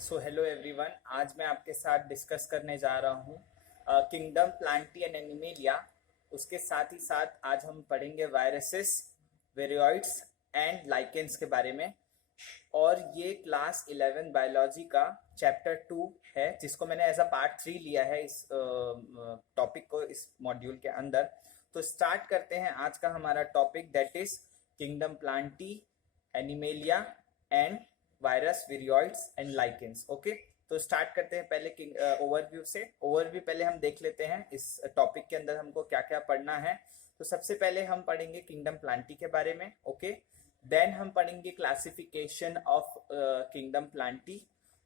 So hello everyone, आज मैं आपके साथ डिस्कस करने जा रहा हूँ किंगडम प्लांटी एंड एनिमेलिया। उसके साथ ही साथ आज हम पढ़ेंगे वायरसेस, वेरियोइड्स एंड लाइकेंस के बारे में। और ये क्लास 11 बायोलॉजी का चैप्टर 2 है, जिसको मैंने एज अ पार्ट 3 लिया है इस टॉपिक को इस मॉड्यूल के अंदर। तो स्टार्ट करते हैं आज का हमारा topic, that is kingdom Plantae, Animalia and virus, viroids and lichens. Okay, तो स्टार्ट करते हैं पहले ओवरव्यू से। ओवरव्यू पहले हम देख लेते हैं इस टॉपिक के अंदर हमको क्या क्या पढ़ना है। तो सबसे पहले हम पढ़ेंगे किंगडम प्लांटी के बारे में। ओके, देन हम पढ़ेंगे क्लासिफिकेशन ऑफ किंगडम प्लांटी।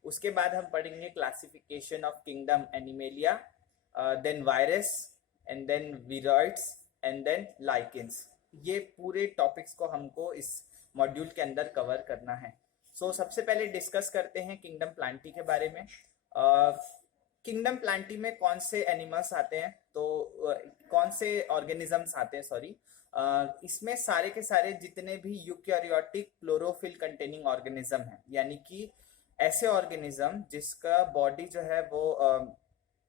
उसके बाद हम पढ़ेंगे classification of kingdom Animalia, then virus and then viroids and then lichens. ये पूरे टॉपिक्स को हमको इस मॉड्यूल के अंदर कवर करना है। सो सबसे पहले डिस्कस करते हैं किंगडम प्लांटी के बारे में। किंगडम प्लांटी में कौन से एनिमल्स आते हैं, तो कौन से ऑर्गेनिजम्स आते हैं, सॉरी। इसमें सारे के सारे जितने भी यूकैरियोटिक क्लोरोफिल कंटेनिंग ऑर्गेनिज्म हैं, यानी कि ऐसे ऑर्गेनिज्म जिसका बॉडी जो है वो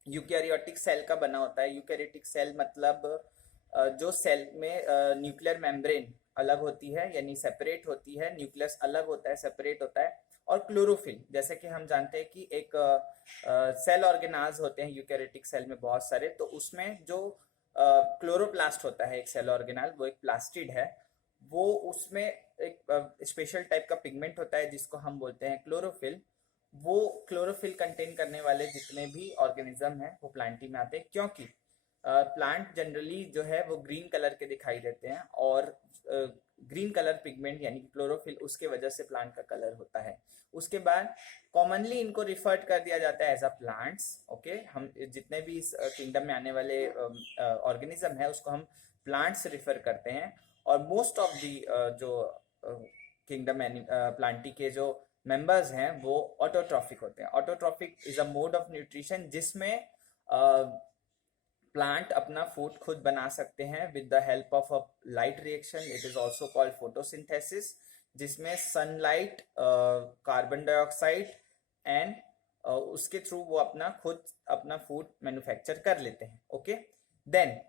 यूकैरियोटिक सेल का बना होता है। यूकैरियोटिक सेल मतलब जो सेल में न्यूक्लियर मेम्ब्रेन अलग होती है, यानी सेपरेट होती है, न्यूक्लियस अलग होता है, सेपरेट होता है। और क्लोरोफिल, जैसे कि हम जानते हैं कि एक सेल ऑर्गेनाल्स होते हैं यूकैरियोटिक सेल में बहुत सारे, तो उसमें जो क्लोरोप्लास्ट होता है एक सेल ऑर्गेनाल, वो एक प्लास्टिड है। वो उसमें एक स्पेशल टाइप का पिगमेंट होता है जिसको हम बोलते हैं क्लोरोफिल। वो क्लोरोफिल कंटेन करने वाले जितने भी ऑर्गेनिज्म हैं वो प्लांटी में आते हैं, क्योंकि प्लांट जनरली जो है वो ग्रीन कलर के दिखाई देते हैं, और ग्रीन कलर पिगमेंट यानी कि क्लोरोफिल, उसके वजह से प्लांट का कलर होता है। उसके बाद कॉमनली इनको रिफर्ड कर दिया जाता है एज अ प्लांट्स। ओके, हम जितने भी इस किंगडम में आने वाले ऑर्गेनिज्म है उसको हम प्लांट्स रिफर करते हैं। और मोस्ट ऑफ दी जो किंगडम प्लांटी के जो मेंबर्स हैं वो ऑटोट्रॉफिक होते हैं। Autotrophic is a mode of nutrition जिसमें प्लांट अपना फूड खुद बना सकते हैं with the help of a light reaction. It is also called photosynthesis, जिसमें सनलाइट, कार्बन डाइऑक्साइड एंड उसके थ्रू वो खुद अपना फूड मैन्युफैक्चर कर लेते हैं। ओके, देन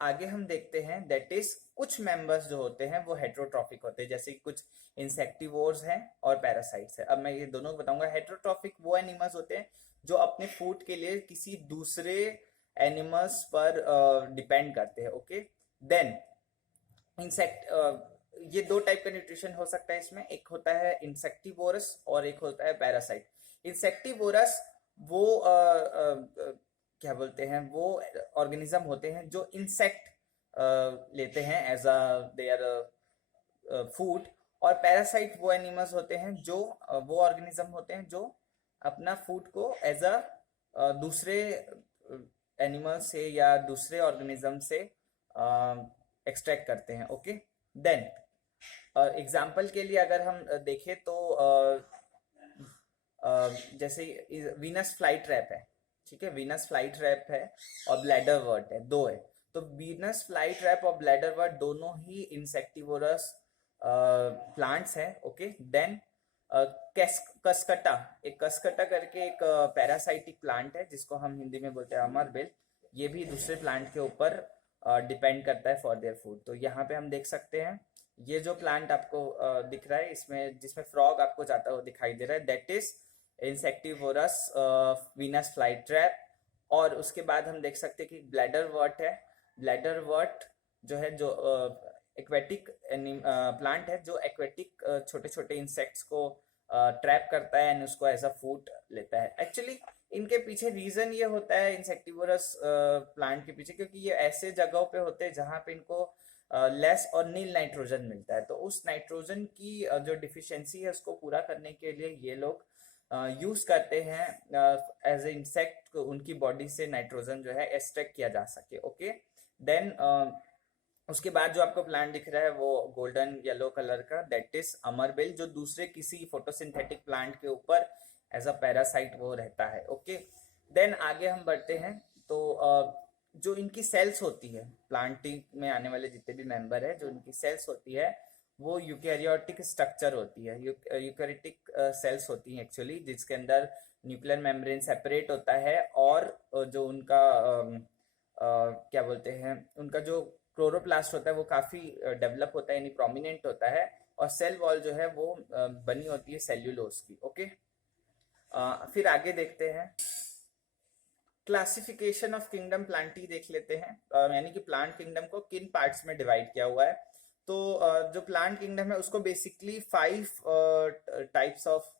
आगे हम देखते हैं दैट इज कुछ मेंबर्स जो होते हैं वो हेट्रोट्रॉफिक होते हैं, जैसे कि कुछ इंसेक्टिवोर्स हैं और पैरासाइट्स हैं। अब मैं ये दोनों बताऊंगा। हेट्रोट्रॉफिक वो एनिमल्स होते हैं जो अपने फूड के लिए किसी दूसरे एनिमल्स पर डिपेंड करते हैं। ओके, देन इंसेक्ट, ये दो टाइप का न्यूट्रिशन हो सकता है इसमें। एक होता है इंसेक्टिवोरस और एक होता है पैरासाइट। इंसेक्टिवोरस वो क्या बोलते हैं, वो ऑर्गेनिज्म होते हैं जो इंसेक्ट लेते हैं एज अ देयर फूड। और पैरासाइट वो एनिमल्स होते हैं जो वो ऑर्गेनिज्म होते हैं जो अपना फूड को एज अ दूसरे एनिमल से या दूसरे ऑर्गेनिज्म से एक्सट्रैक्ट करते हैं। ओके, देन एग्जाम्पल के लिए अगर हम देखें तो जैसे वीनस फ्लाई ट्रैप है, ठीक है, वीनस फ्लाई ट्रैप है और ब्लैडर वर्ट है, दो है। तो वीनस फ्लाई ट्रैप और ब्लैडर वर्ट दोनों ही इंसेक्टिवोरस प्लांट्स हैं। ओके, देन कसकटा, एक कसकटा करके एक पैरासाइटिक प्लांट है जिसको हम हिंदी में बोलते हैं अमरबेल। ये भी दूसरे प्लांट के ऊपर डिपेंड करता है फॉर देयर फूड। तो यहाँ पे हम देख सकते हैं ये जो प्लांट आपको दिख रहा है, इसमें जिसमें फ्रॉग आपको जाता हुआ दिखाई दे रहा है, that is insectivorous Venus fly trap. और उसके बाद हम देख सकते हैं कि ब्लैडर वर्ट है। ब्लैडर वर्ट जो है, जो एक्वेटिक प्लांट है, जो एक्वेटिक छोटे छोटे इंसेक्ट्स को ट्रैप करता है एंड उसको एज अ फूड लेता है। एक्चुअली इनके पीछे रीजन ये होता है इंसेक्टिवोरस प्लांट के पीछे, क्योंकि ये ऐसे जगहों पे होते हैं जहां पे इनको लेस और नील नाइट्रोजन मिलता है। तो उस नाइट्रोजन की जो डिफिशियंसी है उसको पूरा करने के लिए ये लोग यूज करते हैं एज ए इंसेक्ट, उनकी बॉडी से नाइट्रोजन जो है एक्सट्रैक्ट किया जा सके। ओके, देन उसके बाद जो आपको प्लांट दिख रहा है वो गोल्डन येलो कलर का, दैट इज अमरबेल, जो दूसरे किसी फोटोसिंथेटिक प्लांट के ऊपर एज अ पैरासाइट वो रहता है। ओके, देन आगे हम बढ़ते हैं। तो जो इनकी सेल्स होती है, प्लांटिंग में आने वाले जितने भी मेंबर है, जो इनकी सेल्स होती है वो यूकैरियोटिक स्ट्रक्चर होती है, यूकैरियोटिक सेल्स होती हैं एक्चुअली, जिसके अंदर न्यूक्लियर मेम्ब्रेन सेपरेट होता है और जो उनका क्या बोलते हैं, उनका जो क्लोरोप्लास्ट होता है वो काफ़ी डेवलप होता है, यानी प्रोमिनेंट होता है, और सेल वॉल जो है वो बनी होती है सेल्यूलोज की। ओके, फिर आगे देखते हैं, क्लासिफिकेशन ऑफ किंगडम प्लांटी देख लेते हैं, यानी कि प्लांट किंगडम को किन पार्ट्स में डिवाइड किया हुआ है। तो जो प्लांट किंगडम है उसको बेसिकली 5 टाइप्स ऑफ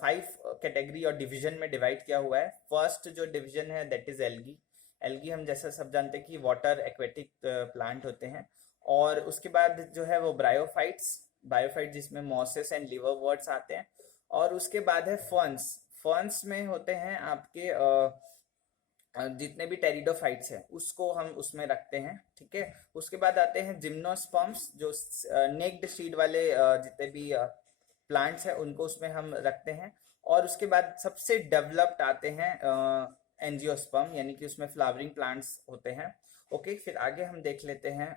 5 कैटेगरी और डिवीजन में डिवाइड किया हुआ है। फर्स्ट जो डिवीजन है दैट इज एल्गी। एल्गी हम जैसा सब जानते हैं कि वाटर एक्वेटिक प्लांट होते हैं। और उसके बाद जो है वो ब्रायोफाइट्स, बायोफाइट जिसमें मॉसेस एंड लिवरवर्ट्स आते हैं। और उसके बाद है फर्न्स। फर्न्स में होते हैं आपके जितने भी टेरिडोफाइट्स हैं उसको हम उसमें रखते हैं, ठीक है। उसके बाद आते हैं जिम्नोस्पर्म्स, जो नेक्ड सीड वाले जितने भी प्लांट्स हैं उनको उसमें हम रखते हैं। और उसके बाद सबसे डेवलप्ड आते हैं एंजियोस्पर्म, यानी कि उसमें फ्लावरिंग प्लांट्स होते हैं। ओके, फिर आगे हम देख लेते हैं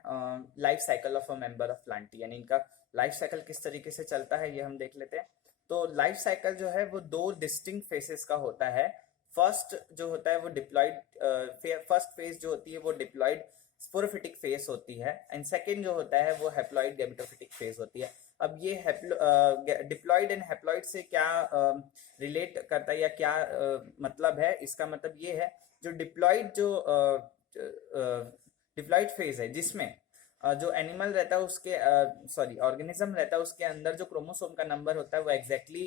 life cycle of a member of Plantae, यानी इनका लाइफ साइकिल किस तरीके से चलता है ये हम देख लेते हैं। तो लाइफ साइकिल जो है वो 2 डिस्टिंक्ट फेसेस का होता है। फर्स्ट जो होता है वो डिप्लॉयड, फर्स्ट फेज जो होती है वो डिप्लॉयड स्पोरोफिटिक फेज होती है, एंड सेकेंड जो होता है वो हैप्लॉयड गैमेटोफिटिक फेज होती है। अब ये डिप्लॉयड एंड हैप्लॉयड से क्या रिलेट करता है या क्या मतलब है, इसका मतलब ये है जो डिप्लॉयड फेज है जिसमें जो एनिमल रहता है उसके ऑर्गेनिज्म रहता है उसके अंदर जो क्रोमोसोम का नंबर होता है वो एग्जैक्टली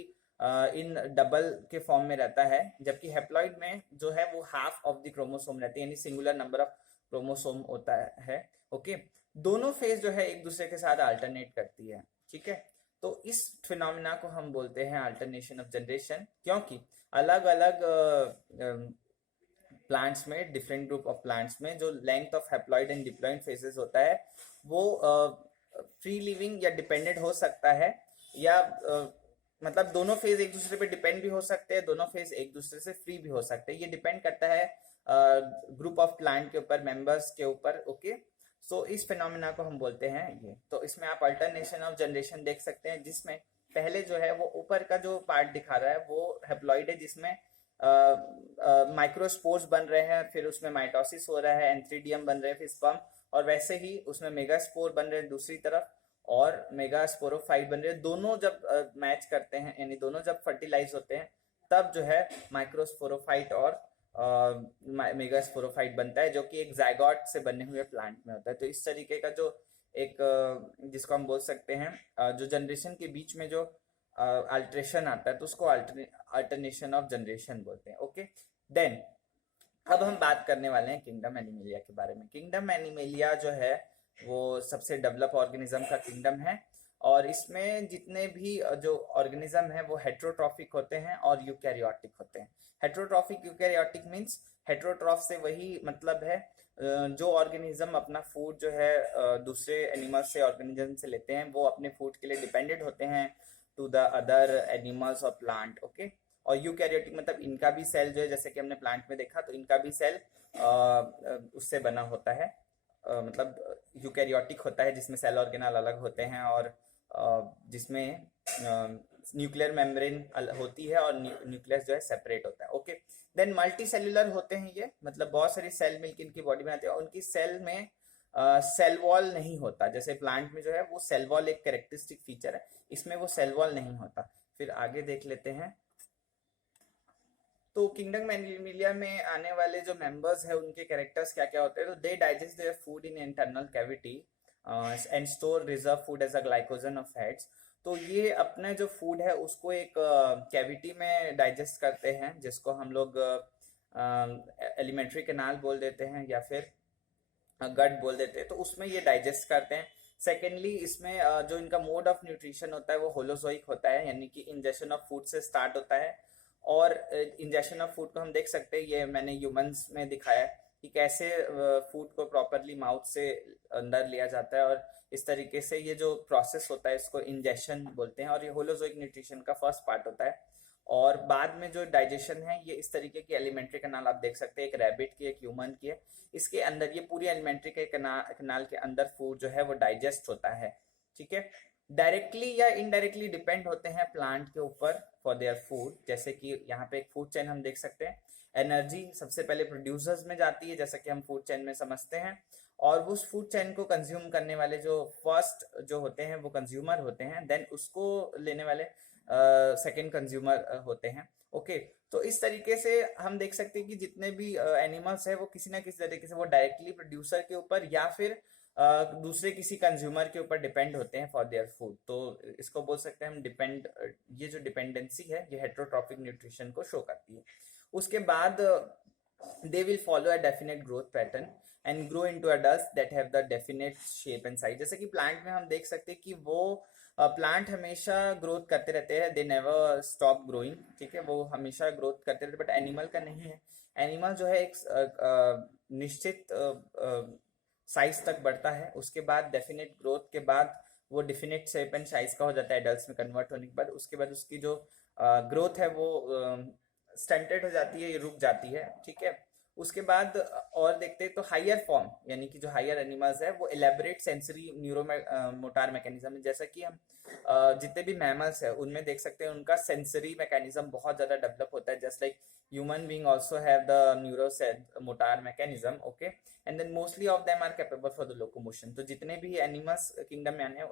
इन डबल के फॉर्म में रहता है, जबकि हैप्लॉइड में जो है वो हाफ ऑफ द क्रोमोसोम रहती है, यानी सिंगुलर नंबर ऑफ क्रोमोसोम होता है। ओके, दोनों फेज जो है एक दूसरे के साथ अल्टरनेट करती है, ठीक है। तो इस फिनोमिना को हम बोलते हैं अल्टरनेशन ऑफ जनरेशन, क्योंकि अलग अलग प्लांट्स में, डिफरेंट ग्रुप ऑफ प्लांट्स में जो length of haploid and diploid phases होता है वो फ्री लिविंग या डिपेंडेंट हो सकता है, या मतलब दोनों फेज एक दूसरे पे डिपेंड भी हो सकते हैं, दोनों फेज एक दूसरे से फ्री भी हो सकते हैं। ये डिपेंड करता है ग्रुप ऑफ प्लांट के ऊपर, मेंबर्स के ऊपर। ओके, सो इस फिनोमिना को हम बोलते हैं ये। तो इसमें आप अल्टरनेशन ऑफ जनरेशन देख सकते हैं, जिसमें पहले जो है वो ऊपर का जो पार्ट दिखा रहा है वो हैप्लॉइड है, जिसमें माइक्रोस्पोर्स बन रहे हैं, फिर उसमें माइटोसिस हो रहा है, एंथ्रीडियम बन रहे हैं, फिर स्पर्म, और वैसे ही उसमें मेगास्पोर बन रहे हैं दूसरी तरफ, और मेगास्पोरोफाइट बन रहे हैं। दोनों जब मैच करते हैं, यानी दोनों जब फर्टिलाइज होते हैं, तब जो है माइक्रोस्पोरोफाइट और मेगास्पोरोफाइट बनता है, जो कि एक जायगोट से बने हुए प्लांट में होता है। तो इस तरीके का जो एक जिसको हम बोल सकते हैं जो जनरेशन के बीच में जो अल्ट्रेशन आता है तो उसको अल्टरनेशन ऑफ जनरेशन बोलते हैं। ओके, देन अब हम बात करने वाले हैं किंगडम एनिमेलिया के बारे में। किंगडम एनिमेलिया जो है वो सबसे डेवलप ऑर्गेनिज्म का किंगडम है, और इसमें जितने भी जो ऑर्गेनिज्म है वो हेट्रोट्रॉफिक होते हैं और यूकैरियोटिक होते हैं। हेट्रोट्रॉफिक यूकैरियोटिक मीन्स हेट्रोट्रॉफ से वही मतलब है जो ऑर्गेनिज्म अपना फूड जो है दूसरे एनिमल से, ऑर्गेनिज्म से लेते हैं, वो अपने फूड के लिए डिपेंडेंट होते हैं टू द अदर एनिमल्स और प्लांट। ओके, और यूकैरियोटिक मतलब इनका भी सेल जो है, जैसे कि हमने प्लांट में देखा, तो इनका भी सेल उससे बना होता है, मतलब यूकैरियोटिक होता है जिसमें सेल ऑर्गेनल अलग होते हैं, और जिसमें न्यूक्लियर मेम्ब्रेन होती है और न्यूक्लियस जो है सेपरेट होता है। ओके, देन मल्टी सेल्यूलर होते हैं ये, मतलब बहुत सारी सेल मिलकर इनकी बॉडी में आती है, और उनकी सेल में सेल वॉल नहीं होता। जैसे प्लांट में जो है वो सेल वॉल एक कैरेक्टरिस्टिक फीचर है, इसमें वो सेल वॉल नहीं होता। फिर आगे देख लेते हैं, तो किंगडम एनिमेलिया में आने वाले जो मेंबर्स है उनके कैरेक्टर्स क्या क्या होते हैं। तो they digest their food in internal cavity and store reserve food as a glycogen of fats. तो ये अपना जो फूड है उसको एक कैविटी में डाइजेस्ट करते हैं, जिसको हम लोग एलिमेंट्री कैनाल बोल देते हैं या फिर गट बोल देते हैं। तो उसमें ये डाइजेस्ट करते हैं। सेकेंडली, इसमें जो इनका मोड ऑफ न्यूट्रिशन होता है वो होलोजोइक होता है, यानी कि इंजेक्शन ऑफ फूड से स्टार्ट होता है। और इंजेक्शन ऑफ फूड को हम देख सकते हैं, ये मैंने ह्यूमंस में दिखाया कि कैसे फूड को प्रॉपरली माउथ से अंदर लिया जाता है, और इस तरीके से ये जो प्रोसेस होता है इसको इंजेक्शन बोलते हैं, और ये होलोजोइक न्यूट्रिशन का फर्स्ट पार्ट होता है। और बाद में जो डाइजेशन है ये इस तरीके की एलिमेंट्री कैनाल आप देख सकते हैं, एक रैबिट की, एक ह्यूमन की है। इसके अंदर ये पूरी एलिमेंट्री के कैनाल के अंदर फूड जो है वो डाइजेस्ट होता है, ठीक है। डायरेक्टली या इनडायरेक्टली डिपेंड होते हैं प्लांट के ऊपर फॉर देयर फूड। जैसे कि यहाँ पे एक फूड चेन हम देख सकते हैं, एनर्जी सबसे पहले प्रोड्यूसर्स में जाती है जैसा कि हम फूड चेन में समझते हैं, और उस फूड चेन को कंज्यूम करने वाले जो फर्स्ट जो होते हैं वो कंज्यूमर होते हैं, देन उसको लेने वाले सेकंड कंज्यूमर होते हैं। ओके, तो इस तरीके से हम देख सकते हैं कि जितने भी एनिमल्स है वो किसी ना किसी तरीके से वो डायरेक्टली प्रोड्यूसर के ऊपर या फिर दूसरे किसी कंज्यूमर के ऊपर डिपेंड होते हैं फॉर देयर फूड। तो इसको बोल सकते हैं हम डिपेंड, ये जो डिपेंडेंसी है ये हेटेरोट्रॉफिक न्यूट्रिशन को शो करती है। उसके बाद they will follow a definite growth pattern and grow into adults that have the definite shape and size। जैसे कि प्लांट में हम देख सकते हैं कि वो प्लांट हमेशा ग्रोथ करते रहते हैं, दे नेवर स्टॉप ग्रोइंग, ठीक है, वो हमेशा ग्रोथ करते रहते हैं। बट एनिमल का नहीं है, एनिमल जो है एक निश्चित साइज तक बढ़ता है, उसके बाद डेफिनेट ग्रोथ के बाद वो डेफिनेट शेप एंड साइज का हो जाता है एडल्ट्स में कन्वर्ट होने के बाद। उसके बाद उसकी जो ग्रोथ है वो स्टंटेड हो जाती है, ये रुक जाती है, ठीक है। उसके बाद और देखते हैं तो हायर फॉर्म यानी कि जो हायर एनिमल्स है वो elaborate sensory neuro motor mechanism है। जैसा कि हम जितने भी मैमल्स है उनमें देख सकते हैं उनका सेंसरी मैकेनिज्म बहुत ज्यादा डेवलप होता है, just like human being also have the neuro motor mechanism. Okay, and then mostly of them are capable for the locomotion. तो जितने भी एनिमल्स किंगडम में आने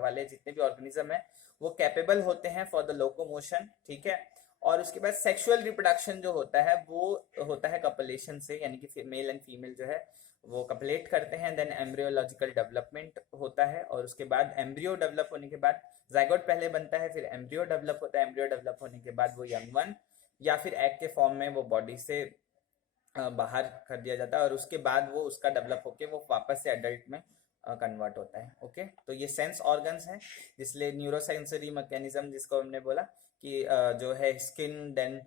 वाले जितने भी ऑर्गेनिज्म है वो कैपेबल होते हैं फॉर द लोकोमोशन, ठीक है। और उसके बाद सेक्सुअल रिप्रोडक्शन जो होता है वो होता है कपलेशन से, यानी कि मेल एंड फीमेल जो है वो कपलेट करते हैं, देन एम्ब्रियोलॉजिकल डेवलपमेंट होता है, और उसके बाद एम्ब्रियो डेवलप होने के बाद जाइगोट पहले बनता है, फिर एम्ब्रियो डेवलप होता है, एम्ब्रियो डेवलप होने के बाद वो यंग वन या फिर एग के फॉर्म में वो बॉडी से बाहर कर दिया जाता है, और उसके बाद वो उसका डेवलप होके वो वापस से एडल्ट में कन्वर्ट होता है। ओके, तो ये सेंस ऑर्गन्स हैं, जिसलिए न्यूरोसेंसरी मैकेनिज्म जिसको हमने बोला कि जो है स्किन, देन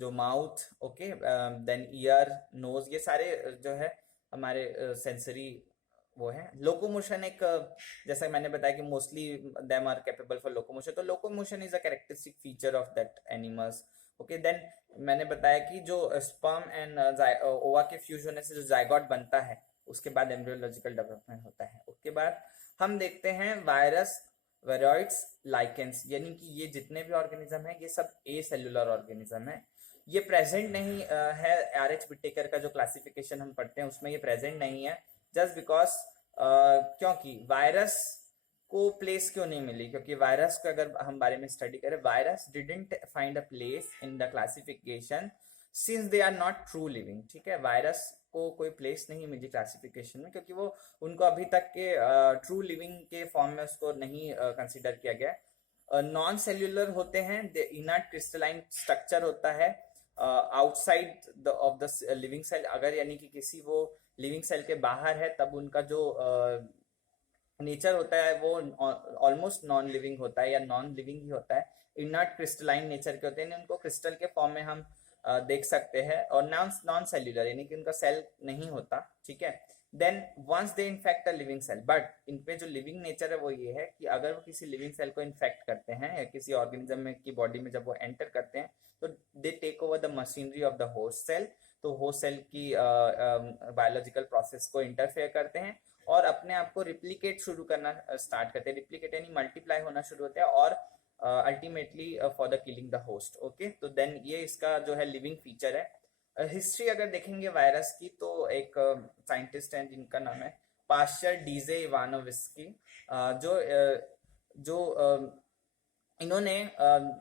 जो mouth, okay, then ear, nose, ये सारे जो है हमारे सेंसरी वो है। लोकोमोशन एक जैसा मैंने बताया कि mostly them are capable for locomotion, तो locomotion is a characteristic feature of that animals. Okay, then मैंने बताया कि जो स्पर्म एंड ओवा के फ्यूज होने से जो जाइगोट बनता है उसके बाद एम्ब्रियोलॉजिकल डेवलपमेंट होता है। उसके बाद हम देखते हैं वायरस, वेरॉइड्स, लाइकेंस, यानी कि ये जितने भी ऑर्गेनिज्म है ये सब ए सेलुलर ऑर्गेनिज्म है। ये प्रेजेंट नहीं है आर.एच. विटेकर का जो क्लासिफिकेशन हम पढ़ते हैं उसमें ये प्रेजेंट नहीं है, जस्ट बिकॉज क्योंकि वायरस को प्लेस क्यों नहीं मिली, क्योंकि वायरस को अगर हम बारे में स्टडी करें, virus didn't find a place in the classification since they are not true living, ठीक है। वायरस को कोई प्लेस नहीं मिली क्लासिफिकेशन में क्योंकि वो उनको अभी तक के ट्रू लिविंग के फॉर्म में उसको नहीं कंसिडर किया गया। नॉन सेल्यूलर होते हैं, इनर्ट क्रिस्टलाइन स्ट्रक्चर होता है outside of the living cell. अगर यानी कि किसी वो लिविंग सेल के बाहर है तब उनका जो नेचर होता है वो ऑलमोस्ट नॉन लिविंग होता है या नॉन लिविंग ही होता है। इनर्ट क्रिस्टलाइन नेचर के होते हैं, उनको क्रिस्टल के फॉर्म में हम देख सकते हैं, और नॉन सेल्यूलर यानी कि उनका सेल नहीं होता, ठीक है। Then once they infect a living cell, but इनपे जो लिविंग नेचर है वो ये है कि अगर वो किसी लिविंग सेल को इन्फेक्ट करते हैं या किसी ऑर्गेनिज्म में की बॉडी में जब वो एंटर करते हैं तो they take over the machinery of the host cell. तो होस्ट सेल की बायोलॉजिकल प्रोसेस को इंटरफेयर करते हैं और अपने आप को रिप्लिकेट शुरू करना स्टार्ट करते हैं। रिप्लिकेट यानी मल्टीप्लाई होना शुरू होता है और ultimately for the killing the host. Okay, तो देन ये इसका जो है लिविंग फीचर है। हिस्ट्री अगर देखेंगे वायरस की तो एक साइंटिस्ट हैं जिनका नाम है पास्चर डीजे इवानोविस्की, जो इन्होंने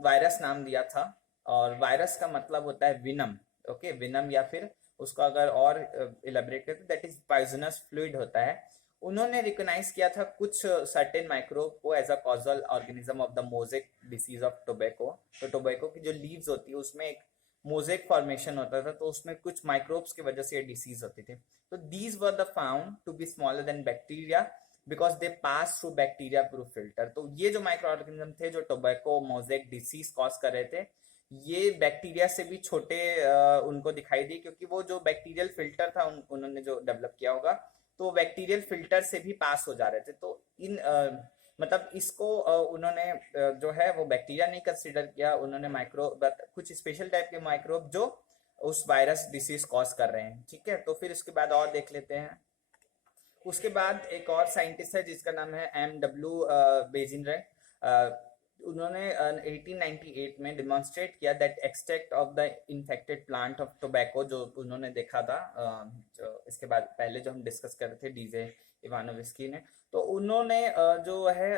वायरस नाम दिया था, और वायरस का मतलब होता है विनम। ओके, विनम या फिर उसको अगर और इलेबरेट करते दैट इज पॉइजनस फ्लूइड होता है। उन्होंने रिकॉग्नाइज किया था कुछ सर्टेन माइक्रोब को as a causal organism of the mosaic disease of tobacco. तो टोबैको की जो लीव्स होती है उसमें एक मोजेक फॉर्मेशन होता था, तो उसमें कुछ माइक्रोब्स की वजह से ये डिसीज होती थी। तो these were the found to be smaller than bacteria because they pass through bacteria proof filter. तो ये जो माइक्रो ऑर्गेनिज्म थे जो टोबैको मोजेक डिसीज कॉज कर रहे थे, ये बैक्टीरिया से भी छोटे उनको दिखाई दिए, क्योंकि वो जो बैक्टीरियल फिल्टर था उन्होंने जो डेवलप किया होगा तो बैक्टीरियल फिल्टर से भी पास हो जा रहे थे। तो इन मतलब इसको उन्होंने जो है वो बैक्टीरिया नहीं कंसिडर किया, उन्होंने कुछ स्पेशल टाइप के माइक्रोब जो उस वायरस डिसीज कॉज कर रहे हैं, ठीक है। तो फिर इसके बाद और देख लेते हैं उसके बाद एक और साइंटिस्ट है जिसका नाम है M.W. बेजिनर। उन्होंने 1898 में डिमॉन्स्ट्रेट किया that extract of the infected plant of tobacco, जो उन्होंने देखा था इसके बाद पहले जो हम डिस्कस कर रहे थे डीजे इवानोविस्की ने, तो उन्होंने जो है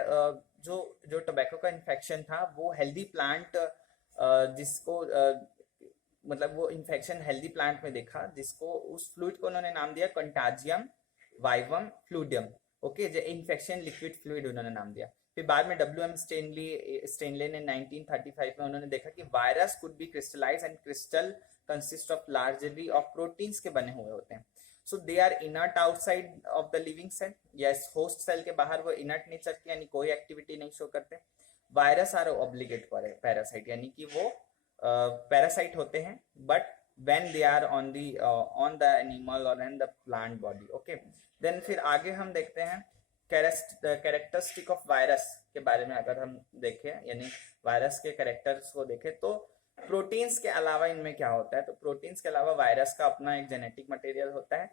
जो जो टोबैको का इन्फेक्शन था वो हेल्दी प्लांट जिसको मतलब वो इन्फेक्शन हेल्दी प्लांट में देखा, जिसको उस फ्लूइड को उन्होंने नाम दिया कंटाजियम वाइवम फ्लूडियम। ओके, जो इन्फेक्शन लिक्विड फ्लूइड उन्होंने नाम दिया। फिर बाद में W.M. स्टेनले ने 1935 में उन्होंने देखा कि virus could be crystallize and crystal consist of largely of proteins के बने हुए होते हैं। So they are inert outside of the living cell, yes host cell के बाहर वो इनर्ट नेचर के यानी कोई एक्टिविटी नहीं शो करते। वायरस आर ऑब्लिगेट पैरासाइट, यानी कि वो पैरासाइट होते हैं, but when they are on the animal or in the plant body. Okay, then फिर आगे हम देखते हैं कैरेक्टरिस्टिक ऑफ वायरस के बारे में। अगर हम देखें यानी वायरस के कैरेक्टर्स को देखें तो प्रोटीन्स के अलावा इनमें क्या होता है, तो प्रोटीन्स के अलावा वायरस का अपना एक जेनेटिक मटेरियल होता है।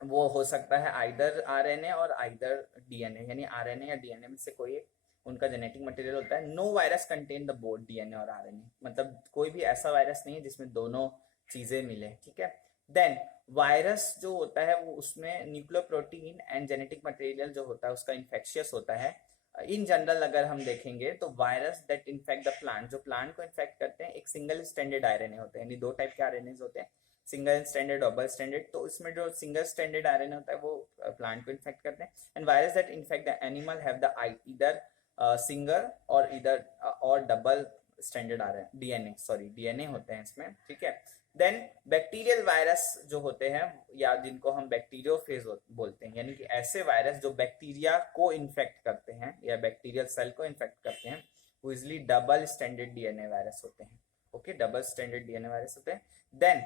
वो हो सकता है आइदर RNA और आइदर DNA, यानी RNA या DNA में से कोई एक उनका जेनेटिक मटेरियल होता है। No virus contain the both DNA और RNA, मतलब कोई भी ऐसा वायरस नहीं है जिसमें दोनों चीजें मिले। ठीक है, देन वायरस जो होता है वो उसमें न्यूक्लियोप्रोटीन एंड जेनेटिक मटेरियल जो होता है उसका इन्फेक्शियस होता है। इन जनरल अगर हम देखेंगे तो virus that infect the plant, जो प्लांट को इन्फेक्ट करते हैं, एक सिंगल स्टैंडर्ड RNA होते हैं, यानी दो टाइप के RNA होते हैं, सिंगल स्टैंडर्ड डबल स्टैंडर्ड। तो इसमें जो सिंगल स्टैंडर्ड RNA होता है वो प्लांट को इन्फेक्ट करते हैं। And virus that infect the animal have the इधर सिंगल और इधर और डबल स्टैंडर्ड DNA होते हैं इसमें। ठीक है, देन बैक्टीरियल वायरस जो होते हैं या जिनको हम बैक्टीरियोफेज बोलते हैं, यानी कि ऐसे वायरस जो बैक्टीरिया को इन्फेक्ट करते हैं या बैक्टीरियल सेल को इन्फेक्ट करते हैं, वो easily double standard DNA virus होते हैं। Okay, double standard DNA virus होते हैं। देन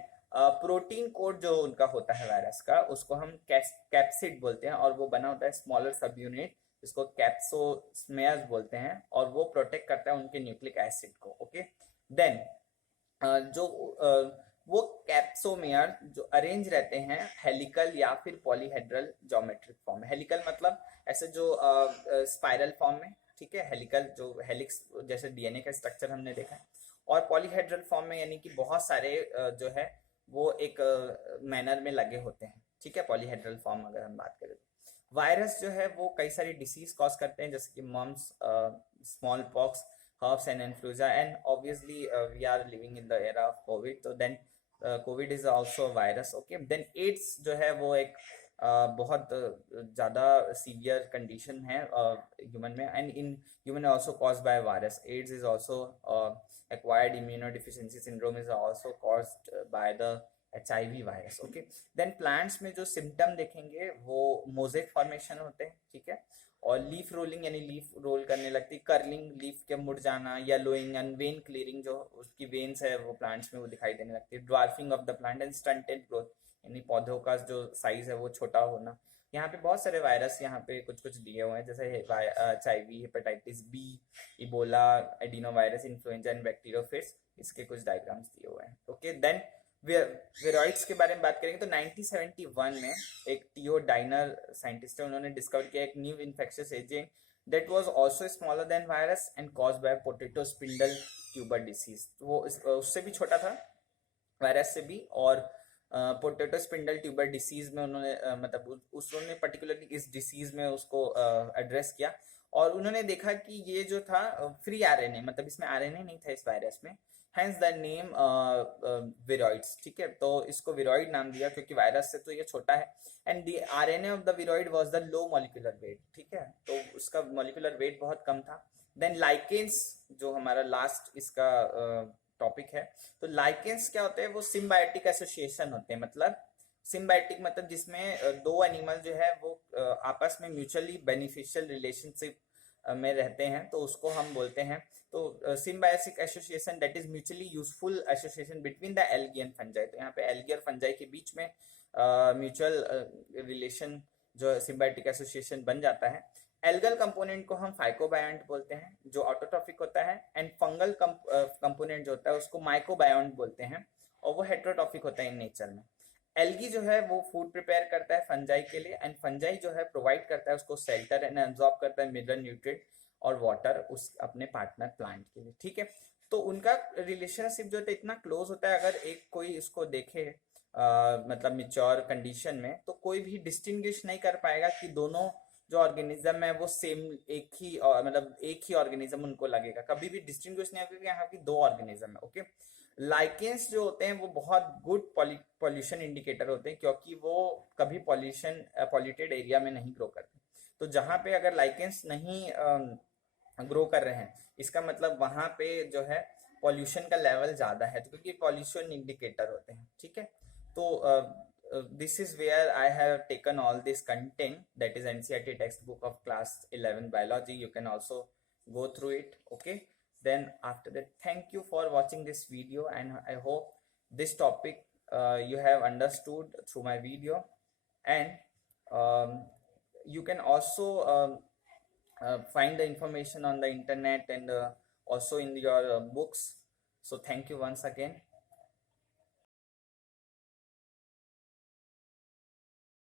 प्रोटीन कोड जो उनका होता है वायरस का, उसको हम कैप्सिड बोलते हैं, और वो बना होता है स्मॉलर सब यूनिट, इसको कैप्सोस्मेयर्स बोलते हैं, और वो प्रोटेक्ट करता है उनके न्यूक्लिक एसिड को। ओके, देन वो कैप्सोमेयर जो अरेंज रहते हैं हेलिकल या फिर पॉलीहेड्रल ज्योमेट्रिक फॉर्म में। हेलिकल मतलब ऐसे जो स्पाइरल फॉर्म में, ठीक है, हेलिकल जो हेलिक्स जैसे DNA का स्ट्रक्चर हमने देखा है, और पॉलीहेड्रल फॉर्म में यानी कि बहुत सारे जो है वो एक मैनर में लगे होते हैं। ठीक है, पॉलीहेड्रल फॉर्म अगर हम बात करें तो वायरस जो है वो कई सारी डिसीज कॉज करते हैं, जैसे कि mumps, small pox, herpes and influenza, and obviously we are living in the era of COVID, तो then COVID is also virus. Okay, then AIDS जो है वो एक बहुत ज़्यादा सीवियर कंडीशन है ह्यूमन में, and in human also caused by virus. AIDS is also acquired immunodeficiency syndrome is also caused by the HIV virus. Okay, then plants में जो सिम्टम देखेंगे वो मोजेक फॉर्मेशन होते हैं। ठीक है, और लीफ रोलिंग यानी लीफ रोल करने लगती, कर्लिंग लीफ के मुड़ जाना, येलोइंग एंड वेन क्लियरिंग, जो उसकी वेन्स है वो प्लांट्स में वो दिखाई देने लगती है, dwarfing of the plant and stunted growth, यानी पौधों का जो साइज है वो छोटा होना। यहाँ पे बहुत सारे वायरस यहाँ पे कुछ कुछ दिए हुए हैं, जैसे HIV, hepatitis B, Ebola, adenovirus, influenza and bacteriophage, इसके कुछ डायग्राम्स दिए हुए हैं। ओके, देन विरॉइड्स के बारे में बात करेंगे तो 1971 में एक टीओ डाइनर साइंटिस्ट है, उन्होंने डिस्कवर किया एक new infectious agent that was also smaller than virus and caused by potato spindle tuber disease. तो वो उससे भी छोटा था, वायरस से भी, और पोटैटो स्पिंडल ट्यूबर डिसीज में उन्होंने मतलब उन्होंने पर्टिकुलरली इस डिसीज में उसको एड्रेस किया, और उन्होंने देखा कि ये जो था फ्री RNA, मतलब इसमें RNA नहीं था इस वायरस में, हैंस द नेम विरॉइड्स। ठीक है, तो इसको विरॉइड नाम दिया क्योंकि वायरस से तो ये छोटा है, and the RNA of the viroid was the low molecular weight. ठीक है, तो उसका मॉलिक्यूलर वेट बहुत कम था। देन लाइकेंस जो हमारा लास्ट इसका टॉपिक है, तो लाइकेंस क्या होते हैं, वो सिम्बायोटिक एसोसिएशन होते हैं, मतलब सिम्बायोटिक मतलब जिसमें दो एनिमल जो है वो आपस में म्यूचुअली बेनिफिशियल रिलेशनशिप में रहते हैं, तो उसको हम बोलते हैं तो symbiotic association that is mutually useful association between the algae and fungi. तो यहाँ पे एल्गी और फंजाई के बीच में म्यूचुअल रिलेशन जो सिम्बायोटिक एसोसिएशन बन जाता है। एल्गल कंपोनेंट को हम फाइकोबायोंट बोलते हैं जो ऑटोट्रॉफिक होता है, एंड फंगल कंपोनेंट जो होता है उसको माइकोबायोंट बोलते हैं, और वो हेट्रोट्रॉफिक होता है इन नेचर में। एल्गी जो है वो फूड प्रिपेयर करता है फंजाई के लिए, एंड फंजाई जो है प्रोवाइड करता है उसको शेल्टर एंड एब्जॉर्ब करता है मिनरल न्यूट्रिएंट और वाटर उस अपने पार्टनर प्लांट के लिए, ठीक है। तो उनका रिलेशनशिप जो है इतना क्लोज होता है, अगर एक कोई इसको देखे मतलब मिच्योर कंडीशन में, तो कोई भी डिस्टिंग्विश नहीं कर पाएगा कि दोनों जो ऑर्गेनिज्म है वो सेम एक ही मतलब एक ही ऑर्गेनिज्म उनको लगेगा, कभी भी डिस्टिंग्विश नहीं होगा कि यहाँ की दो ऑर्गेनिज्म है, ओके। लाइकेंस जो होते हैं वो बहुत गुड पॉल्यूशन इंडिकेटर होते हैं, क्योंकि वो कभी पॉल्यूटेड एरिया में नहीं ग्रो करते। तो जहाँ पे अगर लाइकेंस नहीं ग्रो कर रहे हैं, इसका मतलब वहाँ पे जो है पॉल्यूशन का लेवल ज़्यादा है, तो क्योंकि पॉल्यूशन इंडिकेटर होते हैं, ठीक है। तो this is where I have taken all this content, that is NCERT textbook of class 11 biology. You can also go through it, okay. Then after that, thank you for watching this video, and I hope this topic you have understood through my video, and you can also find the information on the internet and also in your books. So thank you once again.